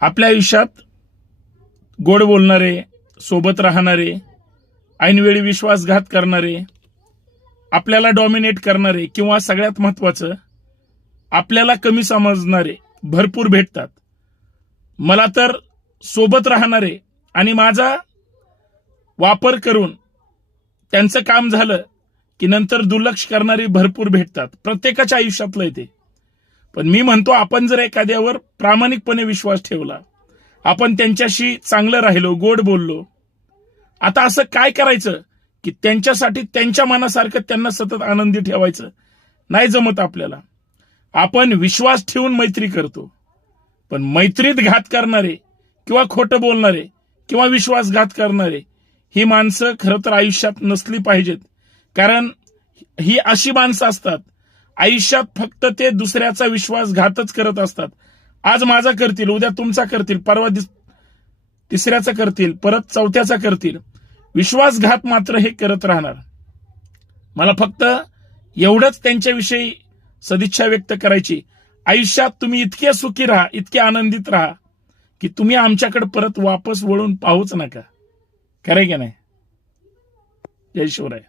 आपल्या आयुष्यात गोड बोलणारे, सोबत राहणारे, ऐनवेळी विश्वासघात करणारे, आपल्याला डॉमिनेट करणारे किंवा सगळ्यात महत्वाचं आपल्याला कमी समजणारे भरपूर भेटतात. मला तर सोबत राहणारे आणि माझा वापर करून त्यांचं काम झालं की नंतर दुर्लक्ष करणारी भरपूर भेटतात. प्रत्येकाच्या आयुष्यातलं आहे ते. पण मी म्हणतो आपण जर एखाद्यावर प्रामाणिकपणे विश्वास ठेवला, आपण त्यांच्याशी चांगलं राहिलो, गोड बोललो, आता असं काय करायचं की त्यांच्यासाठी त्यांच्या मनासारखं त्यांना सतत आनंदी ठेवायचं नाही जमत आपल्याला. आपण विश्वास ठेवून मैत्री करतो, पण मैत्रीत घात करणारे किंवा खोटं बोलणारे किंवा विश्वासघात करणारे ही माणसं खरं तर आयुष्यात नसली पाहिजेत. कारण ही अशी माणसं असतात आयुष्यात फक्त ते दुसऱ्याचा विश्वासघातच करत असतात. आज माझा करतील, उद्या तुमचा करतील, परवा तिसऱ्याचा करतील, परत चौथ्याचा करतील. विश्वासघात मात्र हे करत राहणार. मला फक्त एवढंच त्यांच्याविषयी सदिच्छा व्यक्त करायची, आयुष्यात तुम्ही इतके सुखी राहा, इतके आनंदित राहा की तुम्ही आमच्याकडे परत वापस वळून पाहूच नका. खरंय की नाही? जय शिवराय.